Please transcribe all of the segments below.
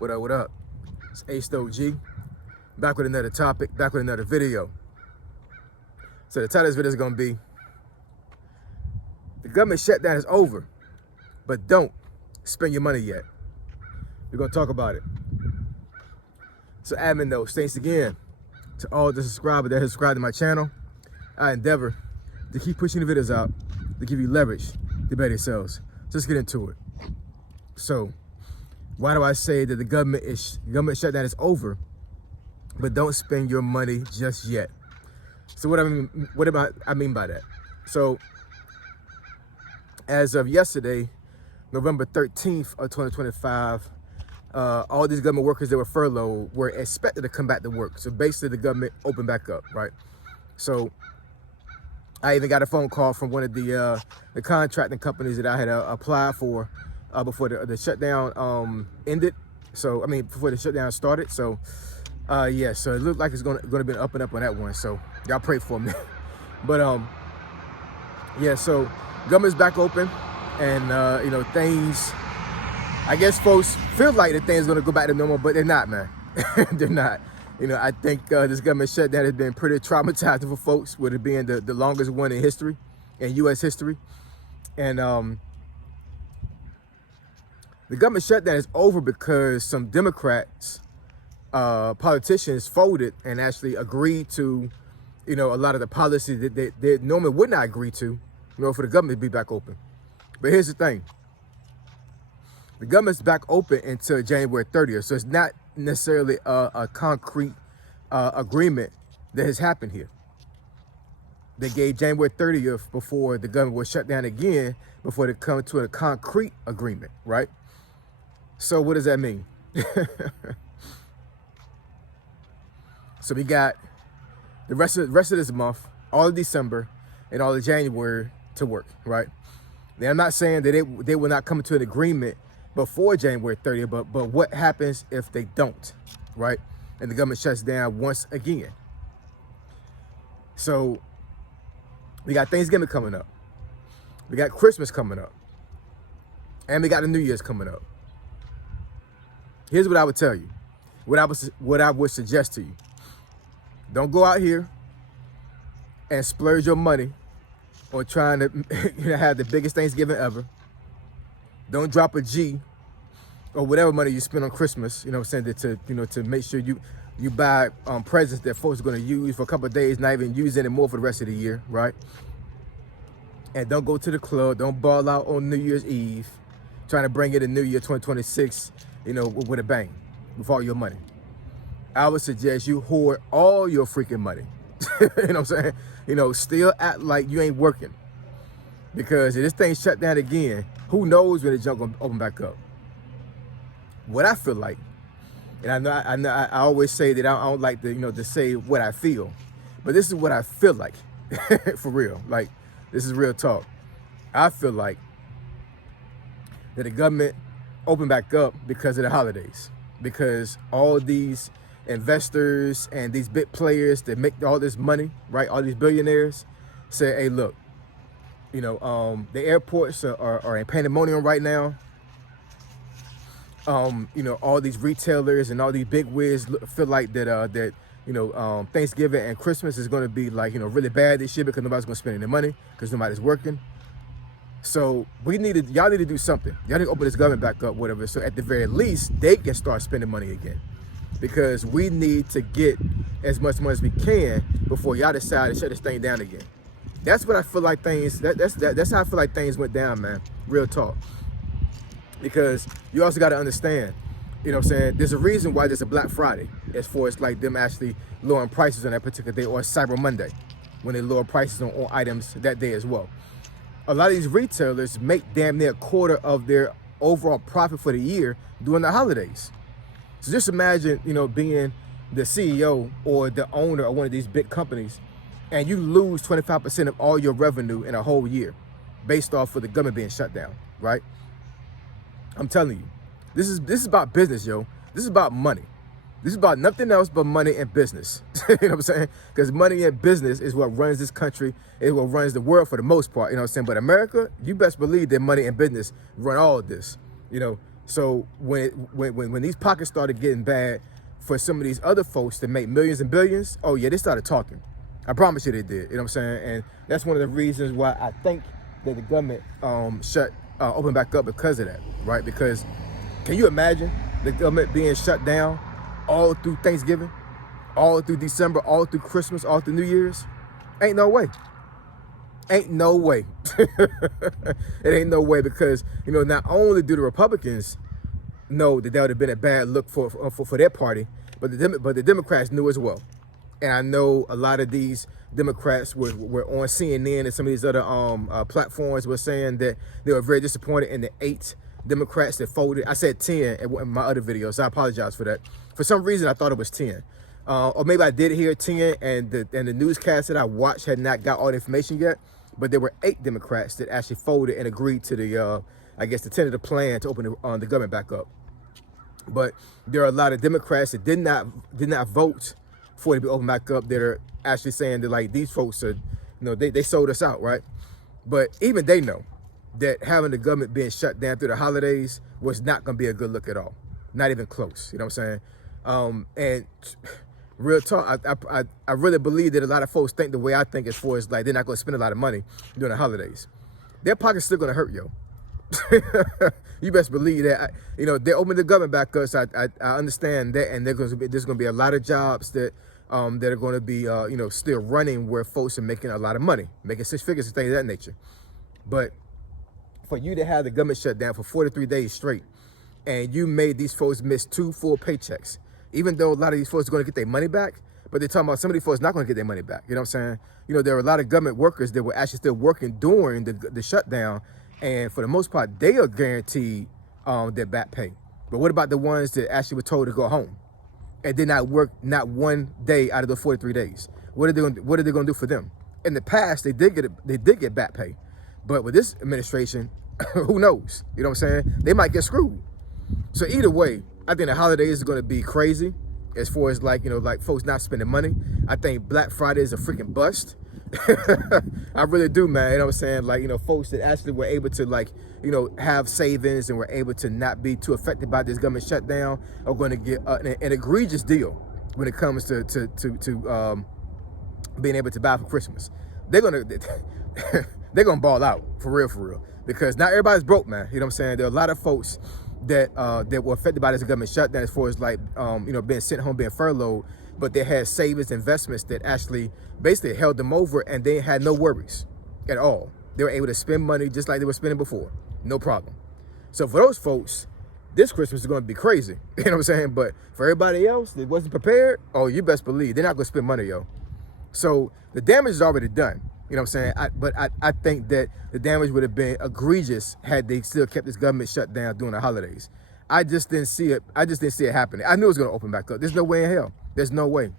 What up, what up? It's Ace G, back with another topic, back with another video. So the title of this video is gonna be, the government shutdown is over, but don't spend your money yet. We're gonna talk about it. So admin notes, thanks again to all the subscribers that have subscribed to my channel. I endeavor to keep pushing the videos out to give you leverage to better yourselves. So let's get into it. So why do I say that the government shutdown is over, but don't spend your money just yet? So what I mean by that? So as of yesterday, November 13th of 2025, all these government workers that were furloughed were expected to come back to work. So basically the government opened back up, right? So I even got a phone call from one of the contracting companies that I had applied for before the shutdown ended. So, I mean, before the shutdown started. So, yeah, so it looked like it's gonna be an up and up on that one. So y'all pray for me. But, yeah, so government's back open and, you know, things, I guess folks feel like the things gonna go back to normal, but they're not, man. They're not. You know, I think this government shutdown has been pretty traumatizing for folks, with it being the longest one in history, in U.S. history. And the government shutdown is over because some Democrats, politicians folded and actually agreed to, you know, a lot of the policies that they normally would not agree to, you know, for the government to be back open. But here's the thing. The government's back open until January 30th. So it's not necessarily a concrete agreement that has happened here. They gave January 30th before the government was shut down again, before they come to a concrete agreement, right? So what does that mean? So we got the rest of this month, all of December and all of January to work, right? Now, I'm not saying that they will not come to an agreement before January 30th, but what happens if they don't, right? And the government shuts down once again. So we got Thanksgiving coming up. We got Christmas coming up. And we got the New Year's coming up. Here's what I would tell you. What I would suggest to you. Don't go out here and splurge your money on trying to have the biggest Thanksgiving ever. Don't drop a G or whatever money you spend on Christmas, you know what I'm saying, to make sure you buy presents that folks are going to use for a couple of days, not even use anymore for the rest of the year, right? And don't go to the club. Don't ball out on New Year's Eve trying to bring in the New Year 2026, you know, with a bang, with all your money. I would suggest you hoard all your freaking money. You know what I'm saying? You know, still act like you ain't working. Because if this thing shut down again, who knows when the junk gonna open back up? What I feel like, and I always say that I don't like to, you know, to say what I feel, but this is what I feel like, for real. Like, this is real talk. I feel like that the government opened back up because of the holidays, because all these investors and these big players that make all this money, right? All these billionaires say, hey, look, you know, the airports are in pandemonium right now. You know, all these retailers and all these big wigs feel like that you know, Thanksgiving and Christmas is going to be like, you know, really bad this year because nobody's going to spend any money because nobody's working. So y'all need to do something. Y'all need to open this government back up, whatever. So at the very least, they can start spending money again, because we need to get as much money as we can before y'all decide to shut this thing down again. That's what I feel like things. That's how I feel like things went down, man. Real talk. Because you also got to understand, you know what I'm saying, there's a reason why there's a Black Friday, as far as like them actually lowering prices on that particular day, or Cyber Monday, when they lower prices on items that day as well. A lot of these retailers make damn near a quarter of their overall profit for the year during the holidays. So just imagine, you know, being the CEO or the owner of one of these big companies, and you lose 25% of all your revenue in a whole year based off of the government being shut down, right? I'm telling you, this is about business, yo. This is about money. This is about nothing else but money and business. You know what I'm saying? Because money and business is what runs this country, is what runs the world for the most part. You know what I'm saying? But America, you best believe that money and business run all of this. You know, So when these pockets started getting bad for some of these other folks that make millions and billions, oh yeah, they started talking. I promise you they did. You know what I'm saying? And that's one of the reasons why I think that the government opened back up because of that, right? Because can you imagine the government being shut down all through Thanksgiving, all through December, all through Christmas, all through New Year's? Ain't no way. Ain't no way. It ain't no way, because, you know, not only do the Republicans know that would have been a bad look for their party, but the Democrats knew as well. And I know a lot of these Democrats were on CNN and some of these other platforms were saying that they were very disappointed in the 8 Democrats that folded. I said 10 in my other video, so I apologize for that. For some reason, I thought it was 10. Or maybe I did hear 10 and the newscast that I watched had not got all the information yet. But there were 8 Democrats that actually folded and agreed to the, I guess, the tentative plan to open the government back up. But there are a lot of Democrats that did not vote for it to be opened back up, that are actually saying that, like, these folks are, you know, they sold us out, right? But even they know that having the government being shut down through the holidays was not going to be a good look at all. Not even close. You know what I'm saying? And real talk, I really believe that a lot of folks think the way I think, as far as like they're not going to spend a lot of money during the holidays. Their pocket's still going to hurt, yo. You best believe that. You know, they opened the government back up, so I understand that, and there's going to be a lot of jobs that are going to be you know, still running, where folks are making a lot of money, making 6 figures and things of that nature. But for you to have the government shut down for 43 days straight, and you made these folks miss 2 full paychecks, even though a lot of these folks are going to get their money back, but they're talking about some of these folks not going to get their money back. You know what I'm saying? You know, there are a lot of government workers that were actually still working during the shutdown, and for the most part, they are guaranteed their back pay. But what about the ones that actually were told to go home and did not work not one day out of the 43 days? What are they going to do for them? In the past, they did get back pay, but with this administration, who knows? You know what I'm saying? They might get screwed. So either way, I think the holidays are going to be crazy as far as, like, you know, like folks not spending money. I think Black Friday is a freaking bust. I really do, man. You know what I'm saying? Like, you know, folks that actually were able to, like, you know, have savings and were able to not be too affected by this government shutdown are going to get an egregious deal when it comes to being able to buy for Christmas. They're gonna ball out for real, because not everybody's broke, man. You know what I'm saying? There are a lot of folks that were affected by this government shutdown, as far as, like, you know, being sent home, being furloughed, but they had savings, investments that actually basically held them over, and they had no worries at all. They were able to spend money just like they were spending before, no problem. So for those folks, this Christmas is going to be crazy. You know what I'm saying? But for everybody else that wasn't prepared, oh, you best believe they're not going to spend money, yo. So the damage is already done. You know what I'm saying? But I think that the damage would have been egregious had they still kept this government shut down during the holidays. I just didn't see it. I just didn't see it happening. I knew it was going to open back up. There's no way in hell. There's no way.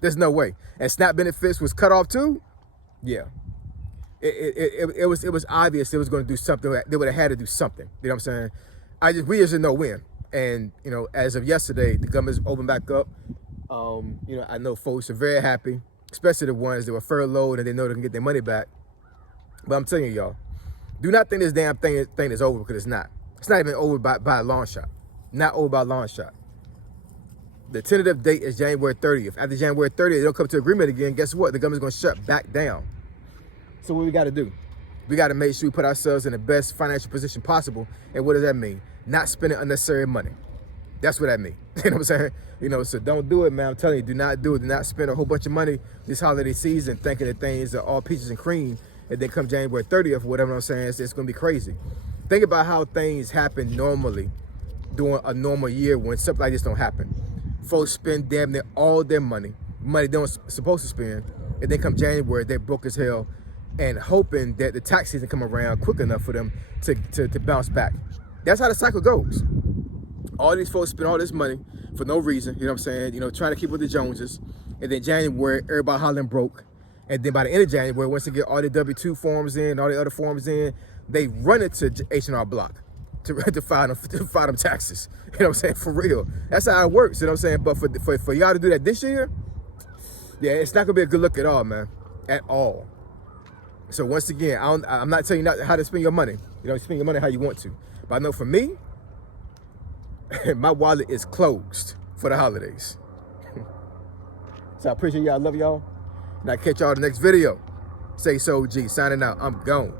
There's no way. And SNAP benefits was cut off too? Yeah. It was obvious it was going to do something. They would have had to do something. You know what I'm saying? We just didn't know when. And, you know, as of yesterday, the government's opened back up. You know, I know folks are very happy, especially the ones that were furloughed and they know they can get their money back. But I'm telling you, y'all, do not think this damn thing is over, because it's not. It's not even over by a long shot. Not over by a long shot. The tentative date is January 30th. After January 30th, they don't come to agreement again. Guess what? The government's going to shut back down. So what we got to do? We got to make sure we put ourselves in the best financial position possible. And what does that mean? Not spending unnecessary money. That's what that means. You know what I'm saying? You know, so don't do it, man. I'm telling you, do not do it. Do not spend a whole bunch of money this holiday season thinking that things are all peaches and cream. And then come January 30th, whatever I'm saying, it's going to be crazy. Think about how things happen normally during a normal year when something like this don't happen. Folks spend damn near all their money they don't supposed to spend, and then come January, they're broke as hell, and hoping that the tax season come around quick enough for them to bounce back. That's how the cycle goes. All these folks spend all this money for no reason, you know what I'm saying, you know, trying to keep with the Joneses, and then January, everybody hollering broke, and then by the end of January, once they get all the W-2 forms in, all the other forms in, they run it to H&R Block to file them taxes. You know what I'm saying? For real. That's how it works. You know what I'm saying? But for y'all to do that this year, yeah, it's not gonna be a good look at all, man. At all. So once again, I'm not telling you how to spend your money. You know, spend your money how you want to. But I know for me, my wallet is closed for the holidays. So I appreciate y'all. I love y'all. And I'll catch y'all in the next video. Say so, G. Signing out. I'm gone.